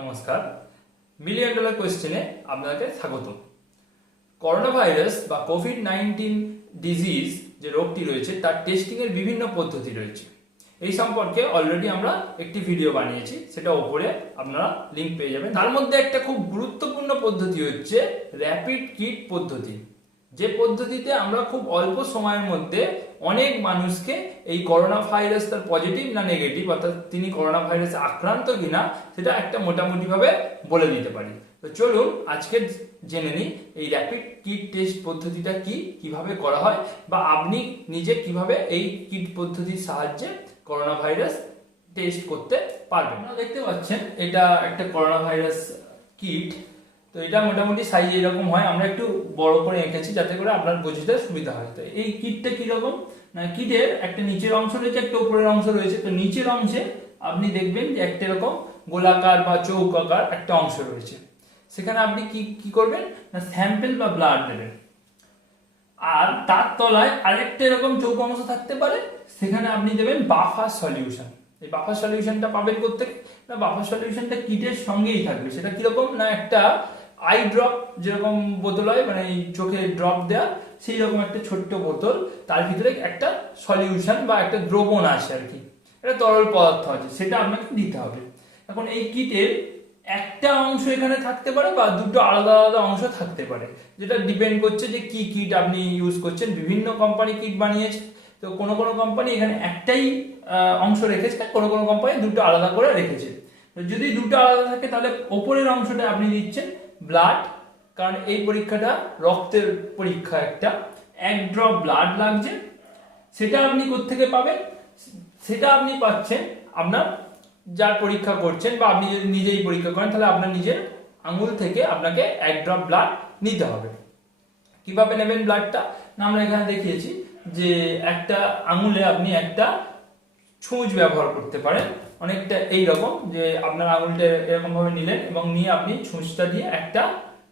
নমস্কার, million dollar কোয়েশ্চেনে আপনাকে স্বাগত। করোনা ভাইরাস বা কোভিড-19 ডিজিজ যে রোগটি রয়েছে তার টেস্টিং এর বিভিন্ন পদ্ধতি রয়েছে। এই সম্পর্কে অলরেডি আমরা একটি ভিডিও বানিয়েছি, সেটা উপরে আপনারা লিংক পেয়ে যাবেন। তার মধ্যে একটা খুব গুরুত্বপূর্ণ পদ্ধতি হচ্ছে র্যাপিড কিট পদ্ধতি, যে পদ্ধতিতে আমরা খুব অল্প সময়ের মধ্যে অনেক মানুষকে এই করোনা ভাইরাস তার পজিটিভ না নেগেটিভ, অর্থাৎ তিনি করোনা ভাইরাসে আক্রান্ত কিনা সেটা একটা মোটামুটি ভাবে বলে দিতে পারি। তো চলুন আজকে জেনে নিই এই র্যাপিড কিট টেস্ট পদ্ধতিটা কিভাবে করা হয়, বা আপনি নিজে কিভাবে এই কিট পদ্ধতির সাহায্যে করোনা ভাইরাস টেস্ট করতে পারবেন। আপনারা দেখতে পাচ্ছেন এটা একটা করোনা ভাইরাস কিট। তো এটা মোটামুটি সাইজ এরকম হয়, আমরা একটু বড় করে এঁকেছি যাতে করে আপনার বুঝতে সুবিধা হয়। তো এই কিটটা কিরকম না, কিটের একটা নিচের অংশ রয়েছে, একটা উপরের অংশ রয়েছে। তো নিচের অংশে আপনি দেখবেন যে একটা এরকম গোলাকার বা চৌকাকার একটা অংশ রয়েছে, সেখানে আপনি কি করবেন না স্যাম্পেল বা ব্লাড দেবেন। আর তার তলায় আরেকটা এরকম চৌকো অংশ থাকতে পারে, সেখানে আপনি দেবেন বাফার সলিউশন। এই বাফার সলিউশনটা পাবেন কোত্থেকে না, বাফার সলিউশনটা কিটের সঙ্গেই থাকবে। সেটা কিরকম না, একটা আই ড্রপ যেরকম বোতল হয়, মানে চোখে ড্রপ দেওয়া, সেই রকম একটা ছোট্ট বোতল, তার ভিতরে একটা সলিউশন বা একটা দ্রবণ আছে আর কি, একটা তরল পদার্থ আছে, সেটা আপনাকে দিতে হবে। এখন এই কিটের একটা অংশ এখানে থাকতে পারে বা দুটো আলাদা আলাদা অংশ থাকতে পারে, যেটা ডিপেন্ড করছে যে কি কিট আপনি ইউজ করছেন। বিভিন্ন কোম্পানি কিট বানিয়েছে, তো কোনো কোনো কোম্পানি এখানে একটাই অংশ রেখেছে, কোনো কোনো কোম্পানি দুটো আলাদা করে রেখেছে। তো যদি দুটো আলাদা থাকে তাহলে ওপরের অংশটা আপনি দিচ্ছেন ব্লাড, কারণ এই পরীক্ষাটা রক্তের পরীক্ষা, একটা এক ড্রপ ব্লাড লাগছে। সেটা আপনি কোত্থেকে পাবেন, সেটা আপনি পাচ্ছেন আপনার যার পরীক্ষা করছেন, বা আপনি যদি নিজেই পরীক্ষা করেন তাহলে আপনার নিজের আঙুল থেকে আপনাকে এক ড্রপ ব্লাড নিতে হবে। কিভাবে নেবেন ব্লাডটা না, আমরা এখানে দেখিয়েছি যে একটা আঙুলে আপনি একটা ছুঁচ ব্যবহার করতে পারেন, অনেকটা এইরকম, যে আপনার আঙুলটা এরকম ভাবে নিলেন এবং নিয়ে আপনি ছুঁচটা দিয়ে একটা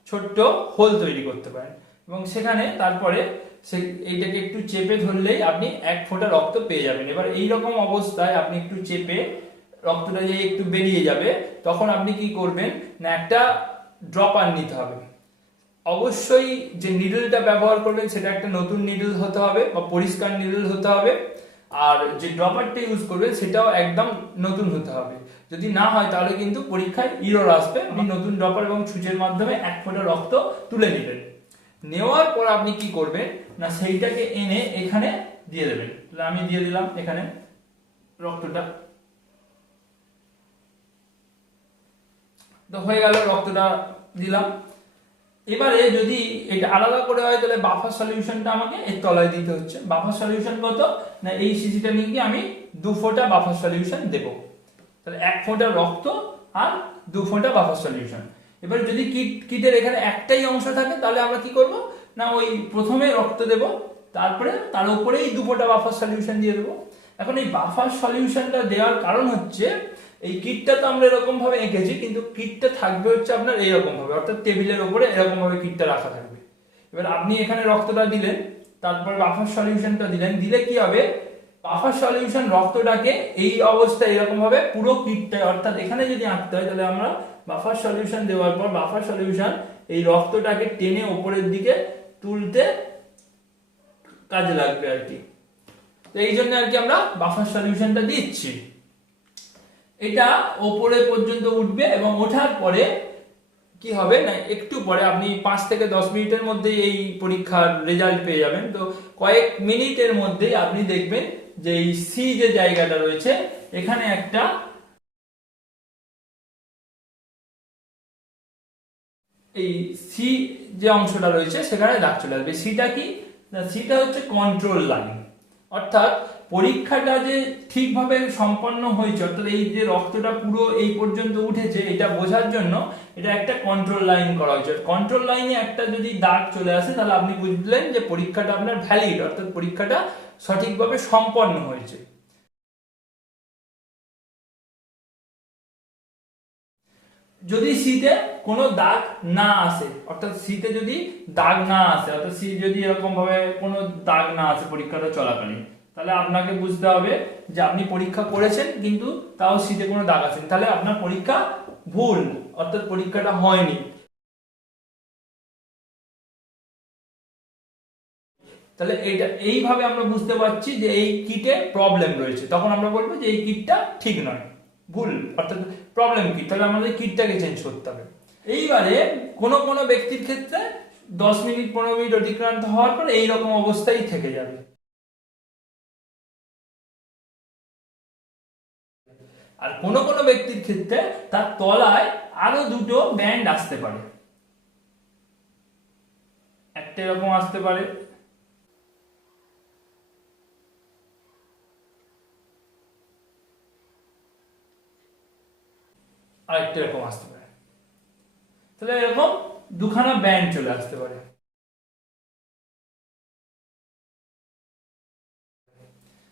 ছোট্ট হোল তৈরি করতে পারেন, এবং সেখানে তারপরে এইটাকে একটু চেপে ধরলেই আপনি এক ফোঁটা রক্ত পেয়ে যাবেন। এবার এইরকম অবস্থায় আপনি একটু চেপে রক্তটা যে একটু বেরিয়ে যাবে, তখন আপনি কি করবেন না একটা ড্রপার নিতে হবে। অবশ্যই যে নিডলটা ব্যবহার করবেন সেটা একটা নতুন নিডল হতে হবে বা পরিষ্কার নিডল হতে হবে, আর যে ড্রপারটা ইউজ করবেন সেটাও একদম নতুন হতে হবে। যদি না হয় তাহলে কিন্তু পরীক্ষায় ইরর আসবে। আপনি নতুন ড্রপার এবং ছুঁচের মাধ্যমে এক ফোঁটা রক্ত তুলে নেবেন। নেওয়ার পর আপনি কি করবেন না সেইটাকে এনে এখানে দিয়ে দেবেন। তাহলে আমি দিয়ে দিলাম এখানে রক্তটা, তো হয়ে গেল, রক্তটা দিলাম। এবারে যদি এটা আলাদা করে হয় তাহলে বাফার সলিউশনটা আমাকে এর তলায় দিতে হচ্ছে। বাফার সলিউশন কত না, এই শিশিটা নিয়ে গিয়ে আমি 2 ফোঁটা বাফার সলিউশন দেব। তাহলে 1 ফোঁটা রক্ত আর 2 ফোঁটা বাফার সলিউশন। এবার যদি কিটের এখানে একটাই অংশ থাকে তাহলে আমরা কি করব না, ওই প্রথমে রক্ত দেব, তারপরে তার উপরেই 2 ফোঁটা বাফার সলিউশন দিয়ে দেবো। এখন এই বাফার সলিউশনটা দেওয়ার কারণ হচ্ছে এই কিটটা তো আমরা এরকম ভাবে এঁকেছি, কিন্তু কিটটা থাকবে হচ্ছে আপনার এইরকম ভাবে, অর্থাৎ টেবিলের উপরে এরকম ভাবে কিটটা রাখা থাকবে। এবার আপনি এখানে রক্তটা দিলেন, তারপর বাফার সলিউশনটা দিলেন, দিলে কি হবে, বাফার সলিউশন রক্তটাকে এই অবস্থায় এরকম ভাবে পুরো কিটটা, অর্থাৎ এখানে যদি আঁকতে হয় তাহলে আমরা বাফার সলিউশন দেওয়ার পর বাফার সলিউশন এই রক্তটাকে টেনে উপরের দিকে তুলতে কাজে লাগবে আর কি। তো এই জন্য আর কি আমরা বাফার সলিউশনটা দিচ্ছি। এটা ওপরে পর্যন্ত উঠবে এবং ওঠার পরে কি হবে না, একটু পরে আপনি 5 থেকে 10 মিনিটের মধ্যে এই পরীক্ষার রেজাল্ট পেয়ে যাবেন। তো কয়েক মিনিটের মধ্যেই আপনি দেখবেন যে এই সি যে জায়গাটা রয়েছে এখানে একটা এই সি যে অংশটা রয়েছে সেখানে দাগ চলে আসবে। সিটা কি না, সিটা হচ্ছে কন্ট্রোল লাইন, অর্থাৎ পরীক্ষাটা যে ঠিকভাবে সম্পন্ন হয়েছে, অর্থাৎ এই যে রক্তটা পুরো এই পর্যন্ত উঠেছে এটা বোঝার জন্য এটা একটা কন্ট্রোল লাইন করা হয়েছে। কন্ট্রোল লাইনে একটা যদি দাগ চলে আসে তাহলে আপনি বুঝলেন যে পরীক্ষাটা আপনার ভ্যালিড, অর্থাৎ পরীক্ষাটা সঠিকভাবে সম্পন্ন হয়েছে। যদি সিতে কোনো দাগ না আসে, অর্থাৎ সিতে যদি দাগ না আসে, অর্থাৎ সি যদি এরকম ভাবে কোনো দাগ না আসে পরীক্ষাটা চলাকালীন, তাহলে আপনাকে বুঝতে হবে যে আপনি পরীক্ষা করেছেন কিন্তু তাও সিতে কোনো দাগ আসেনি, তাহলে আপনার পরীক্ষা ভুল, অর্থাৎ পরীক্ষাটা হয়নি। তাহলে এইভাবে আমরা বুঝতে পারছি যে এই কিটে প্রবলেম রয়েছে, তখন আমরা বলবো যে এই কিটটা ঠিক নয়, ভুল, অর্থাৎ প্রবলেম কি, তাহলে আমাদের কিটটাকে চেঞ্জ করতে হবে। এইবারে কোনো কোনো ব্যক্তির ক্ষেত্রে 10 মিনিট 15 মিনিট অতিক্রান্ত হওয়ার পর এইরকম অবস্থায় থেকে যাবে, আর কোনো কোনো ব্যক্তির ক্ষেত্রে তার তলায় আরো দুটো ব্যান্ড আসতে পারে, একটা এরকম আসতে পারে, আর একটা এরকম আসতে পারে। তাহলে এরকম দুখানা ব্যান্ড চলে আসতে পারে।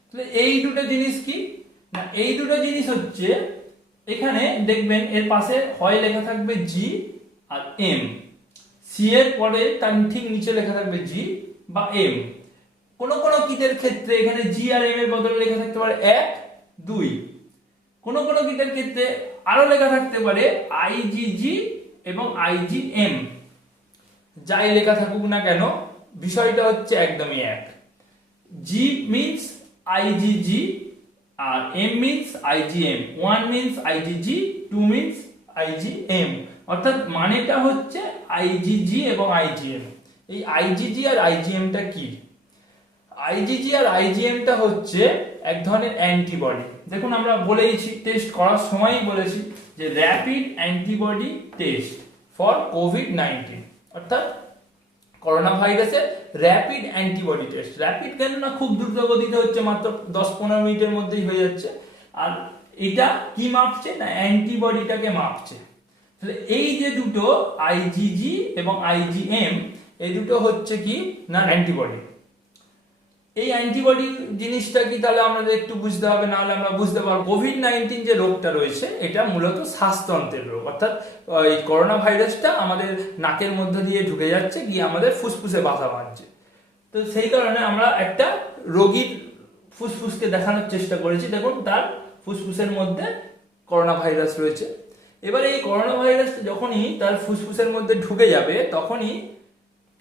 তাহলে এই দুটো জিনিস কি না, এই দুটো জিনিস হচ্ছে, এখানে দেখবেন এর পাশে হয় লেখা থাকবে জি আর এম, সি এর পরে তার ঠিক নিচে লেখা থাকবে জি বা এম। কোনো কোনো কিটের ক্ষেত্রে এখানে জি আর এম এর বদলে লেখা থাকতে পারে 1 2। কোনো কোনো কিটের ক্ষেত্রে আরো লেখা থাকতে পারে আইজিজি এবং আইজিএম। যাই লেখা থাকুক না কেন, বিষয়টা হচ্ছে একদমই এক। জি মিন্স আইজিজি আর M means IGM, 1 means IGG, 2 means IGM, অর্থাৎ মানেটা হচ্ছে আইজিজি এবং আইজিএম। এই আইজিজি আর আইজিএমটা কি? আইজিজি আর আইজিএমটা হচ্ছে এক ধরনের অ্যান্টিবডি। দেখুন আমরা বলেইছি, টেস্ট করার সময়ই বলেছি যে rapid antibody test for COVID-19, অর্থাৎ করোনা ভাইরাসের র্যাপিড অ্যান্টিবডি টেস্ট। র্যাপিড কেন না, খুব দ্রুত গতিতে হচ্ছে, মাত্র 10-15 মিনিটের মধ্যেই হয়ে যাচ্ছে। আর এটা কি মাপছে না, অ্যান্টিবডিটাকে মাপছে। তাহলে এই যে দুটো আইজিজি এবং আইজিএম, এই দুটো হচ্ছে কি না অ্যান্টিবডি। এই অ্যান্টিবডি জিনিসটা কি তাহলে আমাদের একটু বুঝতে হবে, না হলে আমরা বুঝতে পারবো কোভিড-19 যে রোগটা রয়েছে এটা মূলত শ্বাসতন্ত্রের রোগ, অর্থাৎ এই করোনা ভাইরাসটা আমাদের নাকের মধ্যে দিয়ে ঢুকে যাচ্ছে, গিয়ে আমাদের ফুসফুসে বাসা বাঁধছে। তো সেই কারণে আমরা একটা রোগীর ফুসফুসকে দেখানোর চেষ্টা করেছি, দেখুন তার ফুসফুসের মধ্যে করোনা ভাইরাস রয়েছে। এবারে এই করোনা ভাইরাস যখনই তার ফুসফুসের মধ্যে ঢুকে যাবে, তখনই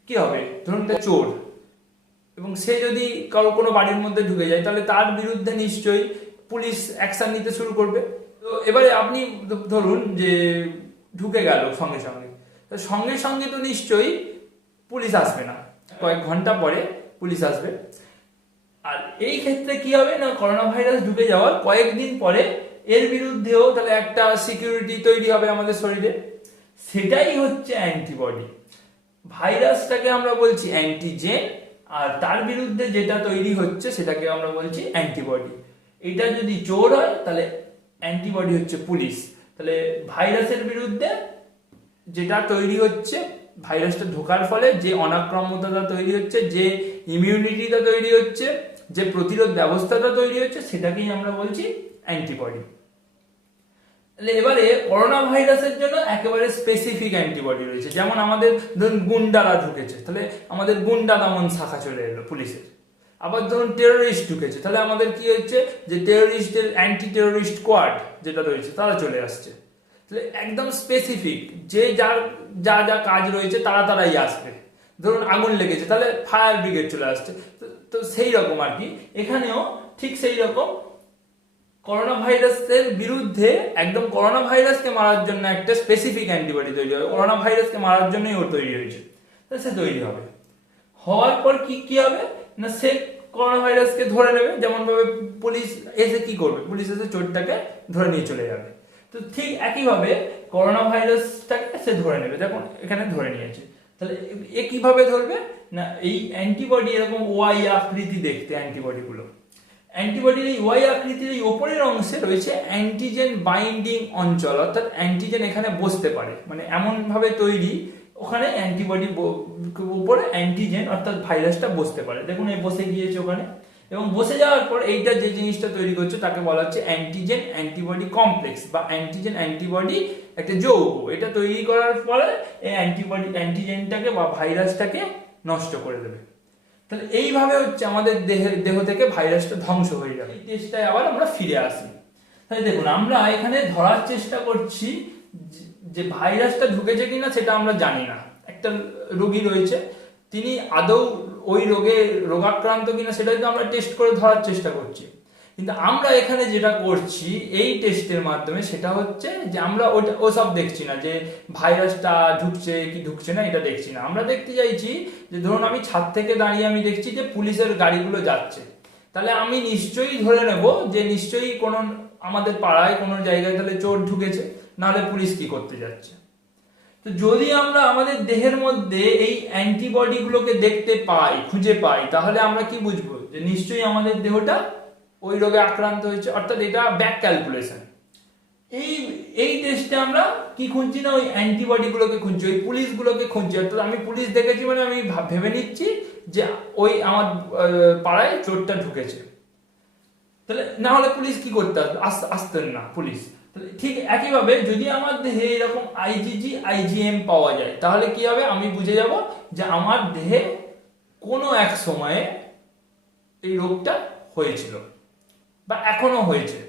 কি হবে, ধরুন চোর, এবং সে যদি কারো কোনো বাড়ির মধ্যে ঢুকে যায়, তাহলে তার বিরুদ্ধে নিশ্চয়ই পুলিশ অ্যাকশন নিতে শুরু করবে। তো এবারে আপনি ধরুন যে ঢুকে গেল সঙ্গে সঙ্গে, সঙ্গে সঙ্গে তো নিশ্চয়ই পুলিশ আসবে না, কয়েক ঘন্টা পরে পুলিশ আসবে। আর এই ক্ষেত্রে কি হবে না, করোনা ভাইরাস ঢুকে যাওয়ার কয়েকদিন পরে এর বিরুদ্ধেও তাহলে একটা সিকিউরিটি তৈরি হবে আমাদের শরীরে, সেটাই হচ্ছে অ্যান্টিবডি। ভাইরাসটাকে আমরা বলছি অ্যান্টিজেন, আর তার বিরুদ্ধে যেটা তৈরি হচ্ছে সেটাকে আমরা বলছি অ্যান্টিবডি। এটা যদি চোর হয় তাহলে অ্যান্টিবডি হচ্ছে পুলিশ। তাহলে ভাইরাসের বিরুদ্ধে যেটা তৈরি হচ্ছে, ভাইরাসটা ঢোকার ফলে যে অনাক্রম্যতা তৈরি হচ্ছে, যে ইমিউনিটিটা তৈরি হচ্ছে, যে প্রতিরোধ ব্যবস্থাটা তৈরি হচ্ছে, সেটাকেই আমরা বলছি অ্যান্টিবডি। এবারে করোনা ভাইরাসের জন্য একেবারে স্পেসিফিক অ্যান্টিবডি রয়েছে, যেমন আমাদের ধরুন গুন্ডারা ঢুকেছে, তাহলে আমাদের গুন্ডা দমন শাখা চলে এলো পুলিশের। আবার ধরুন টেরোরিস্ট ঢুকেছে, তাহলে আমাদের কি হচ্ছে যে টেরোরিস্টের অ্যান্টি টেরোরিস্ট স্কোয়াড যেটা রয়েছে তারা চলে আসছে। তাহলে একদম স্পেসিফিক, যে যার যা যা কাজ রয়েছে তারাই আসবে। ধরুন আগুন লেগেছে, তাহলে ফায়ার ব্রিগেড চলে আসছে। তো সেই রকম আর কি, এখানেও ঠিক সেই রকম করোনা ভাইরাসের বিরুদ্ধে একদম করোনা ভাইরাসকে মারার জন্য একটা স্পেসিফিক অ্যান্টিবডি তৈরি হবে, করোনা ভাইরাসকে মারার জন্যই ওর তৈরি হয়েছে, সে তৈরি হবে। হওয়ার পর কি হবে না, সে করোনা ভাইরাসকে ধরে নেবে, যেমন ভাবে পুলিশ এসে কি করবে, পুলিশ এসে চোরটাকে ধরে নিয়ে চলে যাবে। তো ঠিক একইভাবে করোনা ভাইরাসটাকে সে ধরে নেবে, দেখুন এখানে ধরে নিয়েছে। তাহলে এ কিভাবে ধরবে না, এই অ্যান্টিবডি এরকম ওয়াই আকৃতি দেখতে, অ্যান্টিবডিগুলো অ্যান্টিবডির এই ওয়াই আকৃতির এই ওপরের অংশে রয়েছে অ্যান্টিজেন বাইন্ডিং অঞ্চল, অর্থাৎ অ্যান্টিজেন এখানে বসতে পারে, মানে এমন ভাবে তৈরি ওখানে অ্যান্টিবডি উপরে অ্যান্টিজেন অর্থাৎ ভাইরাসটা বসতে পারে। দেখুন এই বসে গিয়েছে ওখানে, এবং বসে যাওয়ার পর এইটা যে জিনিসটা তৈরি করছে তাকে বলা হচ্ছে অ্যান্টিজেন অ্যান্টিবডি কমপ্লেক্স বা অ্যান্টিজেন অ্যান্টিবডি একটা যৌগ। এটা তৈরি করার ফলে এই অ্যান্টিজেনটাকে বা ভাইরাসটাকে নষ্ট করে দেবে। তাহলে এইভাবে হচ্ছে আমাদের দেহ থেকে ভাইরাসটা ধ্বংস হয়ে যাবে। এই টেস্টটায় আবার আমরা ফিরে আসি। তাহলে দেখুন আমরা এখানে ধরার চেষ্টা করছি যে ভাইরাসটা ঢুকেছে কিনা সেটা আমরা জানি না। একটা রোগী রয়েছে, তিনি আদৌ ওই রোগাক্রান্ত কিনা সেটা কিন্তু আমরা টেস্ট করে ধরার চেষ্টা করছি। কিন্তু আমরা এখানে যেটা করছি এই টেস্টের মাধ্যমে, সেটা হচ্ছে যে আমরা ওসব দেখছি না যে ভাইরাসটা ঢুকছে কি ঢুকছে না, এটা দেখছি না। আমরা দেখতে চাইছি যে ধরুন আমি ছাদ থেকে দাঁড়িয়ে আমি দেখছি যে পুলিশের গাড়িগুলো যাচ্ছে, তাহলে আমি নিশ্চয়ই ধরে নেব যে নিশ্চয়ই কোনো আমাদের পাড়ায় কোনো জায়গায় তাহলে চোর ঢুকেছে, নাহলে পুলিশ কি করতে যাচ্ছে। তো যদি আমরা আমাদের দেহের মধ্যে এই অ্যান্টিবডি গুলোকে দেখতে পাই, খুঁজে পাই, তাহলে আমরা কি বুঝবো যে নিশ্চয়ই আমাদের দেহটা ওই রোগে আক্রান্ত হয়েছে। অর্থাৎ এটা ব্যাক ক্যালকুলেশন। এই টেস্টে আমরা কি খুঁজছি না, ওই অ্যান্টিবডি গুলোকে খুঁজছি, ওই পুলিশ গুলোকে খুঁজছি। অর্থাৎ আমি পুলিশ দেখেছি মানে আমি ভেবে নিচ্ছি যে ওই আমার পাড়ায় চোরটা ঢুকেছে। তাহলে না হলে পুলিশ কি করতে আসতেন না পুলিশ। ঠিক একইভাবে যদি আমার দেহে এরকম আইজিজি আইজিএম পাওয়া যায়, তাহলে কি হবে, আমি বুঝে যাব যে আমার দেহে কোনো এক সময়ে এই রোগটা হয়েছিল বা এখনো হয়েছে।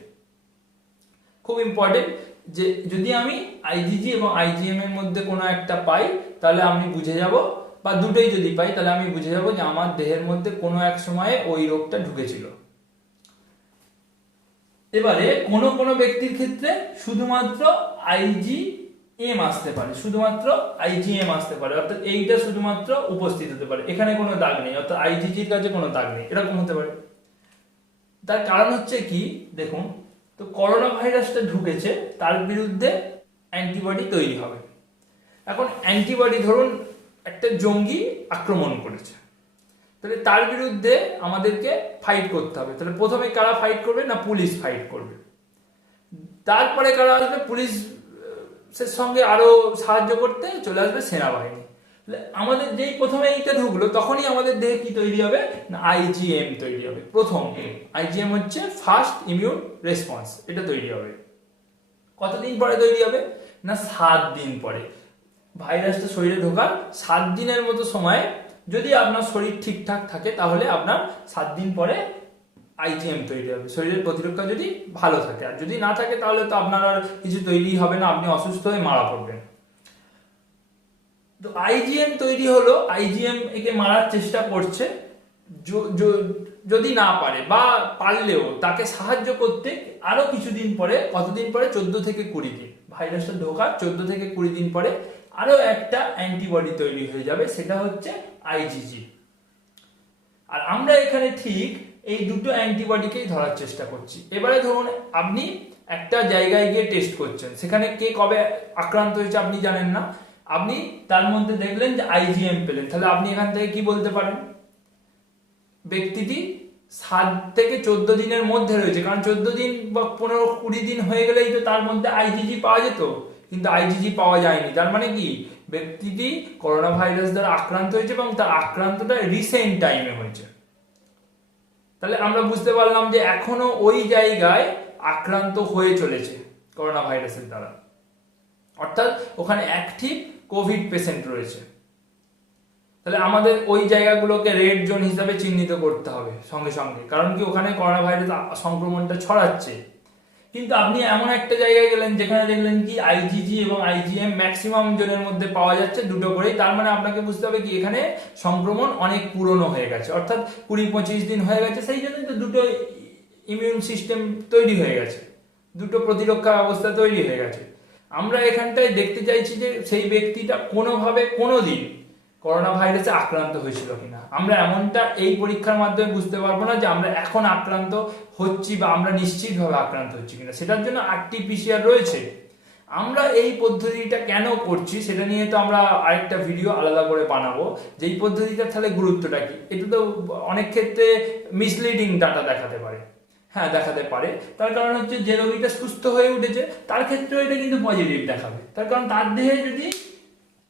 খুব ইম্পর্টেন্ট যে যদি আমি আইজিজি এবং আইজিএম এর মধ্যে কোনো একটা পাই, তাহলে আমি বুঝে যাব, বা দুটোই যদি পাই তাহলে আমি বুঝে যাব যে আমার দেহের মধ্যে কোনো এক সময়ে ওই রোগটা ঢুকেছিল। এবারে কোনো ব্যক্তির ক্ষেত্রে শুধুমাত্র আইজিএম আসতে পারে, শুধুমাত্র আইজিএম আসতে পারে, অর্থাৎ এইটা শুধুমাত্র উপস্থিত হতে পারে, এখানে কোনো দাগ নেই, অর্থাৎ আইজিজির কাছে কোনো দাগ নেই, এরকম হতে পারে। তার কারণ হচ্ছে কি দেখুন, তো করোনা ভাইরাসটা ঢুকেছে, তার বিরুদ্ধে অ্যান্টিবডি তৈরি হবে। এখন অ্যান্টিবডি ধরুন একটা জঙ্গি আক্রমণ করেছে, তাহলে তার বিরুদ্ধে আমাদেরকে ফাইট করতে হবে। তাহলে প্রথমে কারা ফাইট করবে না, পুলিশ ফাইট করবে। তারপরে কারা আসবে, পুলিশের সঙ্গে আরো সাহায্য করতে চলে আসবে সেনাবাহিনী। আমাদের যেই প্রথমে এইটা ঢুকলো, তখনই আমাদের দেহে কি তৈরি হবে না, আইজিএম তৈরি হবে। প্রথম আইজিএম হচ্ছে ফার্স্ট ইমিউন রেসপন্স, এটা তৈরি হবে। কতদিন পরে তৈরি হবে না, 7 দিন পরে। ভাইরাসটা শরীরে ঢোকার 7 দিনের মতো সময় যদি আপনার শরীর ঠিকঠাক থাকে, তাহলে আপনার 7 দিন পরে আইজিএম তৈরি হবে, শরীরের প্রতিরক্ষা যদি ভালো থাকে। আর যদি না থাকে তাহলে তো আপনার আর কিছু তৈরি হবে না, আপনি অসুস্থ হয়ে মারা পড়বেন। তো আইজিএম তৈরি হলো, আইজিএম একে মারার চেষ্টা করছে, যদি না পারে বা পারলেও তাকে সাহায্য করতে আরো কিছুদিন পরে, কতদিন পরে, 14 থেকে 20 দিন, ভাইরাসটা ঢোকার 14 থেকে 20 দিন পরে আরো একটা অ্যান্টিবডি তৈরি হয়ে যাবে, সেটা হচ্ছে আইজিজি। আর আমরা এখানে ঠিক এই দুটো অ্যান্টিবডিকেই ধরার চেষ্টা করছি। এবারে ধরুন আপনি একটা জায়গায় গিয়ে টেস্ট করছেন, সেখানে কে কবে আক্রান্ত হয়েছে আপনি জানেন না, আপনি তার মধ্যে দেখলেন যে আইজিএম পেলেন, তাহলে আপনি এখান থেকে কি বলতে পারেন, ব্যক্তিটি 7 থেকে 14 দিনের মধ্যে রয়েছে। কারণ 14 দিন বা 15-20 দিন হয়ে গেলেই তো তার মধ্যে আইজিজি পাওয়া যেত, কিন্তু আইজিজি পাওয়া যায়নি। তার মানে কি, ব্যক্তিটি করোনা ভাইরাস দ্বারা আক্রান্ত হয়েছে এবং তার আক্রান্তটা রিসেন্ট টাইমে হয়েছে। তাহলে আমরা বুঝতে পারলাম যে এখনো ওই জায়গায় আক্রান্ত হয়ে চলেছে করোনা ভাইরাসের দ্বারা, অর্থাৎ ওখানে অ্যাক্টিভ কোভিড পেশেন্ট রয়েছে। তাহলে আমাদের ওই জায়গাগুলোকে রেড জোন হিসাবে চিহ্নিত করতে হবে সঙ্গে সঙ্গে, কারণ কি ওখানে করোনা ভাইরাস সংক্রমণটা ছড়াচ্ছে। কিন্তু আপনি এমন একটা জায়গায় গেলেন যেখানে দেখলেন কি আইজিজি এবং আইজিএম ম্যাক্সিমাম জনের মধ্যে পাওয়া যাচ্ছে, দুটো করেই, তার মানে আপনাকে বুঝতে হবে কি এখানে সংক্রমণ অনেক পুরনো হয়ে গেছে, অর্থাৎ 20-25 দিন হয়ে গেছে। সেই জন্যই তো দুটো ইমিউন সিস্টেম তৈরি হয়ে গেছে, দুটো প্রতিরক্ষা ব্যবস্থা তৈরি হয়ে গেছে। আমরা এখানটায় দেখতে চাইছি যে সেই ব্যক্তিটা কোনোভাবে কোনোদিন করোনা ভাইরাসে আক্রান্ত হয়েছিল কিনা। আমরা এমনটা এই পরীক্ষার মাধ্যমে বুঝতে পারবো না যে আমরা এখন আক্রান্ত হচ্ছি বা আমরা নিশ্চিতভাবে আক্রান্ত হচ্ছি কিনা, সেটার জন্য আরটিপিসিআর রয়েছে। আমরা এই পদ্ধতিটা কেন করছি সেটা নিয়ে তো আমরা আরেকটা ভিডিও আলাদা করে বানাবো, যে এই পদ্ধতিটার তাহলে গুরুত্বটা কি। এটা তো অনেক ক্ষেত্রে মিসলিডিং ডাটা দেখাতে পারে, হ্যাঁ দেখাতে পারে। তার কারণ হচ্ছে যে রোগীটা সুস্থ হয়ে উঠেছে তার ক্ষেত্রে এটা কিন্তু পজিটিভ দেখাবে, তার কারণ তার দেহে যদি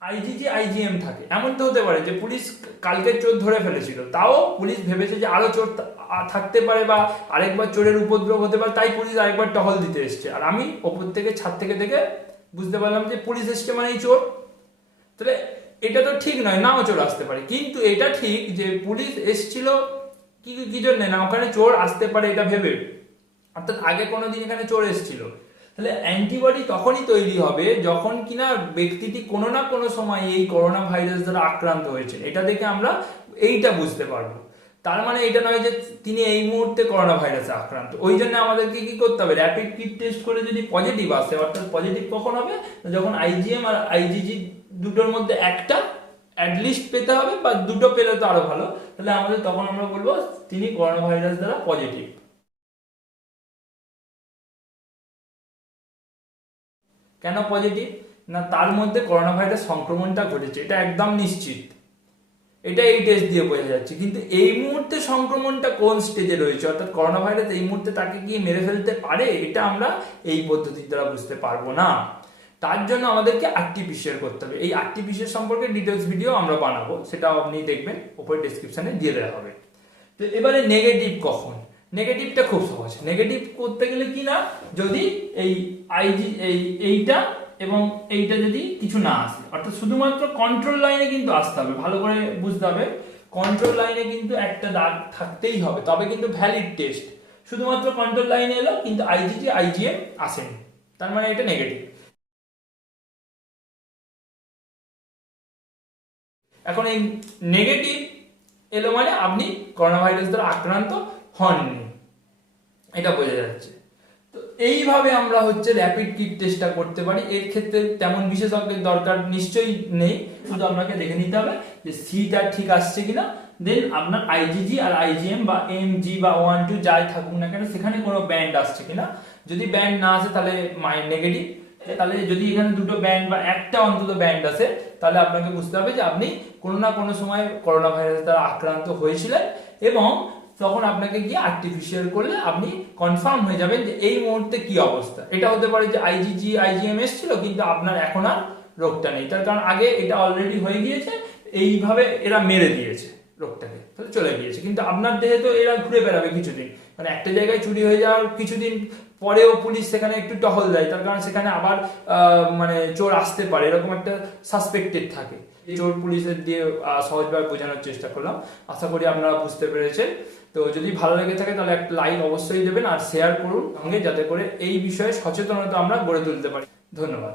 আইজিজি আইজিএম থাকে। এমন তো হতে পারে যে পুলিশ কালকে চোর ধরে ফেলেছিল, তাও পুলিশ ভেবেছে যে আরো চোর থাকতে পারে বা আরেকবার চোরের উপদ্রব হতে পারে, তাই পুলিশ আরেকবার টহল দিতে এসছে। আর আমি ওপর থেকে ছাদ থেকে দেখে বুঝতে পারলাম যে পুলিশ এসছে মানেই চোর। তাহলে এটা তো ঠিক নয়, নাও চোর আসতে পারে। কিন্তু এটা ঠিক যে পুলিশ এসছিল কি জন্য না, ওখানে চোর আসতে পারে এটা ভেবে, অর্থাৎ আগে কোনোদিন এখানে চোর এসেছিল, তাহলে অ্যান্টিবডি তখনই তৈরি হবে যখন কিনা ব্যক্তিটি কোনো না কোনো সময় এই করোনা ভাইরাস দ্বারা আক্রান্ত হয়েছে। এটা দেখে আমরা এইটা বুঝতে পারবো। তার মানে এটা নয় যে তিনি এই মুহূর্তে করোনা ভাইরাসে আক্রান্ত। ওই জন্য আমাদেরকে কি করতে হবে, র্যাপিড কিট টেস্ট করে যদি পজিটিভ আসে, অর্থাৎ পজিটিভ কখন হবে, যখন আইজিএম আর আইজিজি দুটোর মধ্যে একটা অ্যাটলিস্ট পেতে হবে, বা দুটো পেলে তো আরো ভালো। তাহলে আমাদের তখন আমরা বলবো তিনি করোনা ভাইরাস দ্বারা পজিটিভ। কেন পজিটিভ? না, তার মধ্যে করোনা ভাইরাস সংক্রমণটা ঘটেছে, এটা একদম নিশ্চিত, এটা এই টেস্ট দিয়ে বোঝা যাচ্ছে। কিন্তু এই মুহূর্তে সংক্রমণটা কোন স্টেজে রয়েছে, অর্থাৎ করোনা ভাইরাস এই মুহূর্তে তাকে গিয়ে মেরে ফেলতে পারে, এটা আমরা এই পদ্ধতির দ্বারা বুঝতে পারবো না। তার জন্য আমাদেরকে আরটিপিসিআর করতে হবে। এই আরটিপিসিআর সম্পর্কে ডিটেলস ভিডিও আমরা বানাবো, সেটা আপনি দেখবেন, উপরে ডেসক্রিপশনে দিয়ে দেওয়া হবে। তো এবারে নেগেটিভ কখন? নেগেটিভটা খুব সহজ। নেগেটিভ করতে গেলে কি না, যদি এই এইটা এবং এইটা যদি কিছু না আসে, অর্থাৎ শুধুমাত্র কন্ট্রোল লাইনে কিন্তু আসতে হবে, ভালো করে বুঝতে হবে। কন্ট্রোল লাইনে কিন্তু একটা দাগ থাকতেই হবে, তবে কিন্তু ভ্যালিড টেস্ট। শুধুমাত্র কন্ট্রোল লাইনে এলো কিন্তু আইজিজি আইজিএম আসেনি, তার মানে এটা নেগেটিভ। এখন এই নেগেটিভ এলো মানে আপনি করোনা ভাইরাস দ্বারা আক্রান্ত হননি, এটা বোঝা যাচ্ছে। তো এইভাবে আমরা হচ্ছে র্যাপিড কিট টেস্টটা করতে পারি। এর ক্ষেত্রে তেমন বিশেষজ্ঞের দরকার নিশ্চয়ই নেই, শুধু আপনাকে দেখে নিতে হবে যে সিটা ঠিক আসছে কিনা, দেন আপনার আইজিজি আর আইজিএম বা এমজি বা 1-2 যাই থাকুক না কেন সেখানে কোনো ব্যান্ড আসছে কিনা। যদি ব্যান্ড না আসে তাহলে নেগেটিভ। তাহলে যদি এখানে দুটো ব্যান্ড বা একটা অন্তত ব্যান্ড আসে, তাহলে আপনাকে বুঝতে হবে যে আপনি কোনো না কোনো সময় করোনা ভাইরাস দ্বারা আক্রান্ত হয়েছিলেন, এবং তখন আপনাকে গিয়ে আর্টিফিশিয়াল করলে আপনি কনফার্ম হয়ে যাবেন যে এই মুহূর্তে কি অবস্থা। এটা হতে পারে যে আইজিজি আইজিএম এসেছিল কিন্তু আপনার এখন আর রোগটা নেই, তার কারণ আগে এটা অলরেডি হয়ে গিয়েছে, এইভাবে এরা মেরে দিয়েছে রোগটাকে, তাহলে চলে গিয়েছে। কিন্তু আপনার দেহে তো এরা ঘুরে বেড়াবে কিছুদিন, মানে একটা জায়গায় চুরি হয়ে যাওয়ার কিছুদিন পরেও পুলিশ সেখানে একটু টহল দেয়, তার কারণ সেখানে আবার মানে চোর আসতে পারে, এরকম একটা সাসপেক্টেড থাকে। চোর পুলিশের দিয়ে সহজভাবে বোঝানোর চেষ্টা করলাম, আশা করি আপনারা বুঝতে পেরেছেন। তো যদি ভালো লেগে থাকে তাহলে একটা লাইক অবশ্যই দেবেন, আর শেয়ার করুন সঙ্গে, যাতে করে এই বিষয়ে সচেতনতা আমরা গড়ে তুলতে পারি। ধন্যবাদ।